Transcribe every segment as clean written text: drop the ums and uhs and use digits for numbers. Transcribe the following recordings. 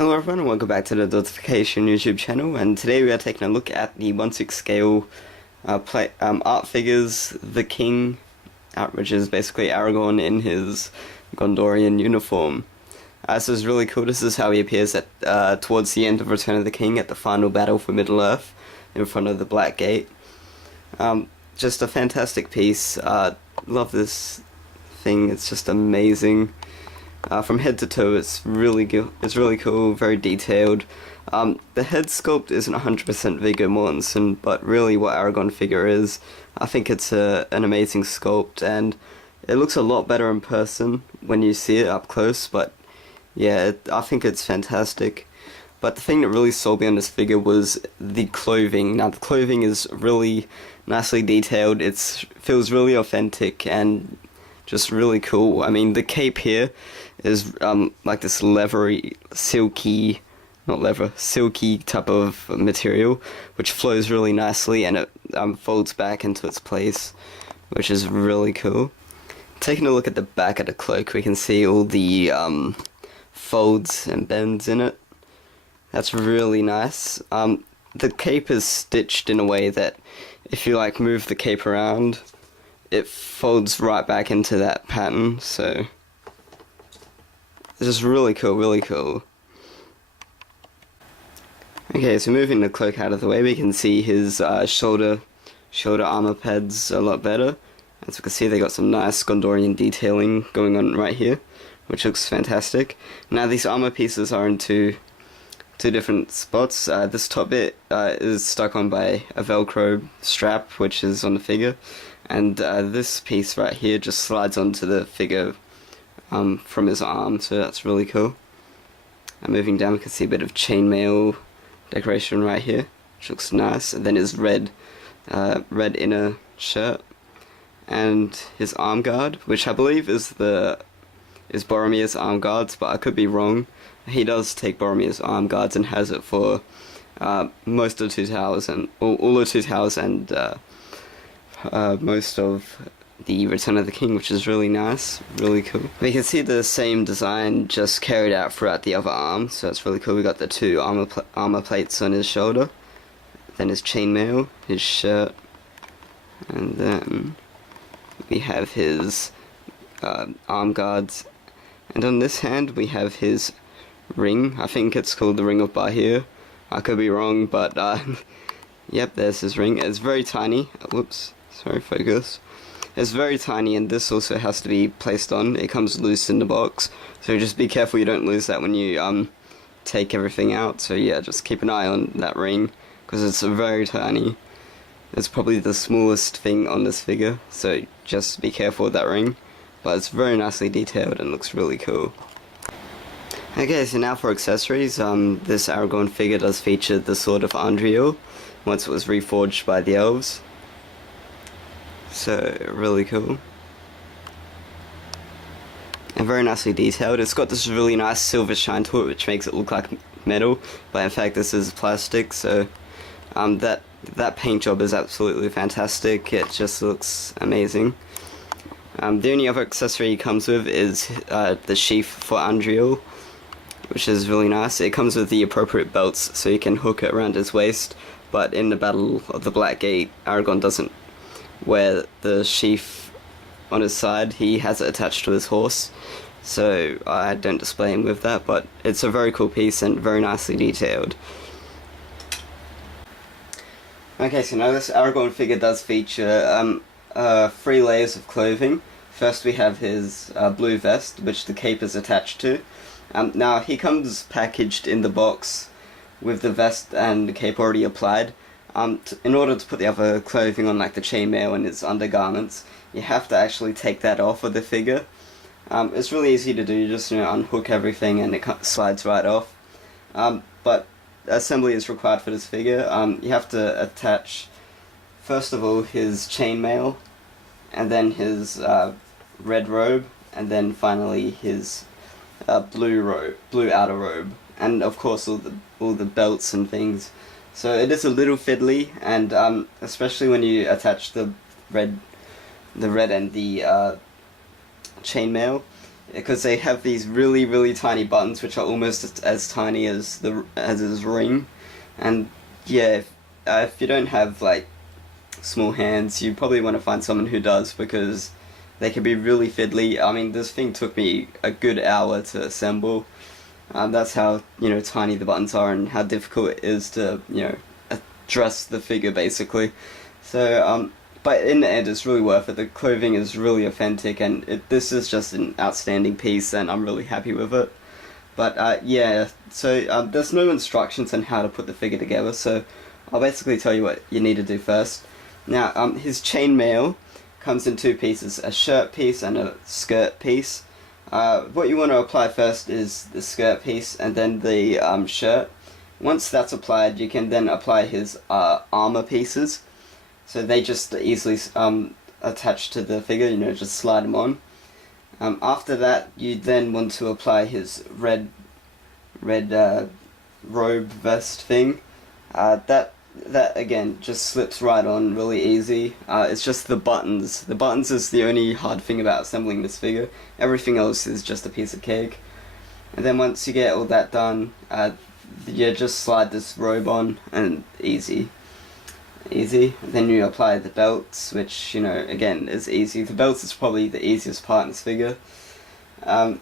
Hello everyone and welcome back to the Notification YouTube channel, and today we are taking a look at the 1/6 scale art figures, the King, which is basically Aragorn in his Gondorian uniform. This is really cool. This is how he appears at towards the end of Return of the King at the final battle for Middle-earth in front of the Black Gate. Just a fantastic piece. Love this thing, it's just amazing. From head to toe, it's really cool, very detailed. The head sculpt isn't 100% Viggo Mortensen, but really what Aragorn figure is, I think it's an amazing sculpt, and it looks a lot better in person when you see it up close, but yeah, I think it's fantastic. But the thing that really sold me on this figure was the clothing. Now, the clothing is really nicely detailed, it feels really authentic, and just really cool. I mean, the cape here is like this leathery, silky type of material, which flows really nicely, and it folds back into its place, which is really cool. Taking a look at the back of the cloak, we can see all the folds and bends in it. That's really nice. The cape is stitched in a way that if you move the cape around, it folds right back into that pattern, so it's just really cool. Okay, so moving the cloak out of the way, we can see his shoulder armor pads a lot better. As we can see, they got some nice Gondorian detailing going on right here, which looks fantastic. Now, these armor pieces are in two different spots. This top bit is stuck on by a Velcro strap, which is on the figure, and this piece right here just slides onto the figure from his arm, so that's really cool. And moving down, we can see a bit of chainmail decoration right here, which looks nice, and then his red inner shirt, and his arm guard, which I believe is Boromir's arm guards, but I could be wrong. He does take Boromir's arm guards and has it for most of Two Towers and all of Two Towers and most of the Return of the King, which is really nice, really cool. We can see the same design just carried out throughout the other arm, so that's really cool. We got the two armor plates on his shoulder, then his chainmail, his shirt, and then we have his arm guards, and on this hand we have his ring. I think it's called the Ring of Bahir. I could be wrong, but yep, there's his ring. It's very tiny. Whoops, sorry, focus. It's very tiny, and this also has to be placed on. It comes loose in the box, so just be careful you don't lose that when you take everything out. So yeah, just keep an eye on that ring, because it's very tiny. It's probably the smallest thing on this figure, so just be careful with that ring. But it's very nicely detailed and looks really cool. Okay, so now for accessories. This Aragorn figure does feature the Sword of Andriel, once it was reforged by the elves. So, really cool. And very nicely detailed. It's got this really nice silver shine to it, which makes it look like metal, but in fact this is plastic, so that paint job is absolutely fantastic. It just looks amazing. The only other accessory it comes with is the sheath for Andriel, which is really nice. It comes with the appropriate belts, so you can hook it around his waist, but in the Battle of the Black Gate, Aragorn doesn't wear the sheath on his side. He has it attached to his horse, so I don't display him with that, but it's a very cool piece and very nicely detailed. Okay, so now this Aragorn figure does feature 3 layers of clothing. First we have his blue vest, which the cape is attached to. Now he comes packaged in the box with the vest and the cape already applied. In order to put the other clothing on, like the chainmail and his undergarments, you have to actually take that off of the figure. It's really easy to do. You just unhook everything and it slides right off. But assembly is required for this figure. You have to attach, first of all, his chainmail, and then his red robe, and then finally his blue outer robe, and of course all the belts and things. So it is a little fiddly, and especially when you attach the red and the chainmail, because they have these really, really tiny buttons, which are almost as tiny as his ring. And yeah, if you don't have like small hands, you probably want to find someone who does, because they can be really fiddly. I mean, this thing took me a good hour to assemble. That's how, tiny the buttons are and how difficult it is to, dress the figure, basically. So, but in the end, it's really worth it. The clothing is really authentic, and this is just an outstanding piece, and I'm really happy with it. But, yeah, so there's no instructions on how to put the figure together, so I'll basically tell you what you need to do first. Now, his chainmail comes in two pieces, a shirt piece and a skirt piece. What you want to apply first is the skirt piece and then the shirt. Once that's applied, you can then apply his armor pieces. So they just easily attach to the figure, just slide them on. After that, you then want to apply his red robe vest thing. That again just slips right on really easy. It's just the buttons. The buttons is the only hard thing about assembling this figure. Everything else is just a piece of cake. And then once you get all that done, you just slide this robe on, and easy. Then you apply the belts, which, again, is easy. The belts is probably the easiest part in this figure. And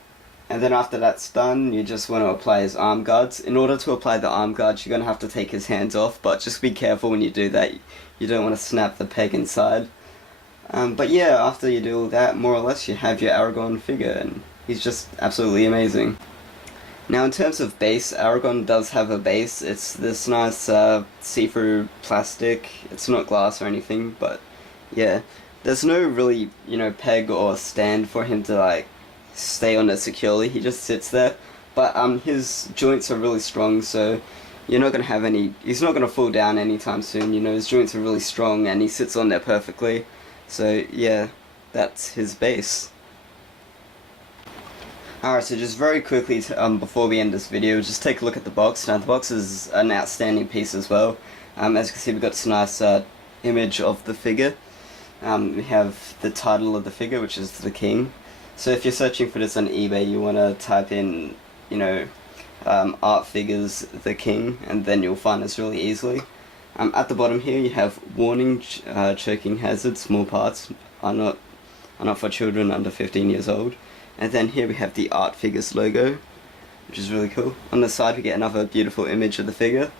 then after that's done, you just want to apply his arm guards. In order to apply the arm guards, you're going to have to take his hands off, but just be careful when you do that. You don't want to snap the peg inside. But yeah, after you do all that, more or less, you have your Aragorn figure, and he's just absolutely amazing. Now, in terms of base, Aragorn does have a base. It's this nice see-through plastic. It's not glass or anything, but yeah. There's no really, peg or stand for him to, like, stay on it securely. He just sits there, but his joints are really strong, so you're not gonna have he's not gonna fall down anytime soon. His joints are really strong and he sits on there perfectly. So yeah, that's his base. Alright, so just very quickly before we end this video, just take a look at the box. Now the box is an outstanding piece as well. As you can see, we've got this nice image of the figure. We have the title of the figure, which is the King. So if you're searching for this on eBay, you want to type in, art figures the King, and then you'll find this really easily. At the bottom here, you have warning: choking hazard. Small parts are not for children under 15 years old. And then here we have the art figures logo, which is really cool. On the side, we get another beautiful image of the figure.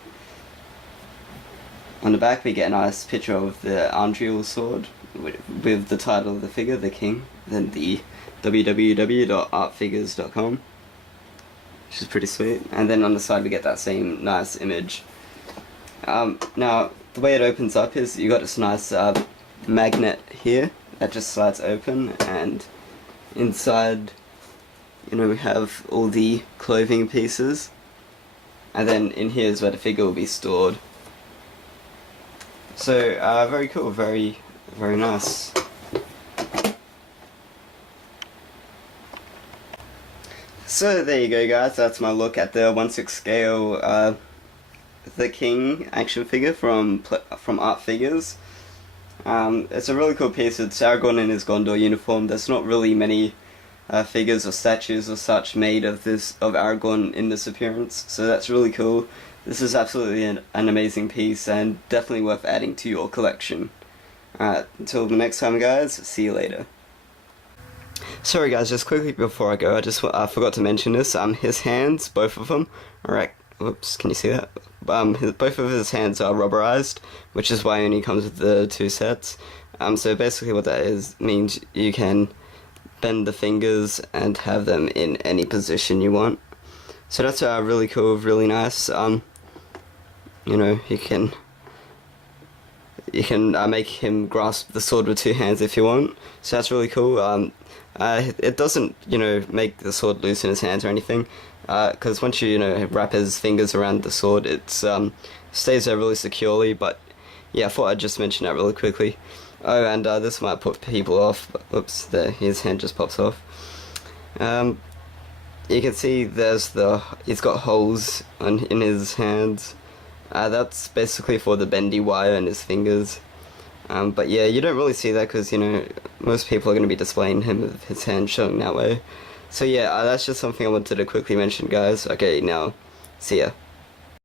On the back, we get a nice picture of the Anduril sword with the title of the figure, the King. Then the www.artfigures.com, which is pretty sweet. And then on the side we get that same nice image. Now the way it opens up is you got this nice magnet here that just slides open, and inside we have all the clothing pieces, and then in here is where the figure will be stored. So very cool, very nice. So there you go, guys, that's my look at the 1/6 scale the King action figure from Art Figures. It's a really cool piece. It's Aragorn in his Gondor uniform. There's not really many figures or statues or such made of Aragorn in this appearance, so that's really cool. This is absolutely an amazing piece, and definitely worth adding to your collection. Until the next time, guys, see you later. Sorry guys, just quickly before I go, I forgot to mention this. His hands, both of them, alright, whoops, can you see that? Both of his hands are rubberized, which is why he only comes with the two sets. So basically what that means you can bend the fingers and have them in any position you want. So that's really cool, really nice. You can make him grasp the sword with two hands if you want. So that's really cool. It doesn't, make the sword loose in his hands or anything, because once you, wrap his fingers around the sword, it stays there really securely. But yeah, I thought I'd just mention that really quickly. Oh, and this might put people off, but oops, there, his hand just pops off. You can see he's got holes in his hands. That's basically for the bendy wire in his fingers. But yeah, you don't really see that because, most people are going to be displaying him with his hand showing that way. So yeah, that's just something I wanted to quickly mention, guys. Okay, now, see ya.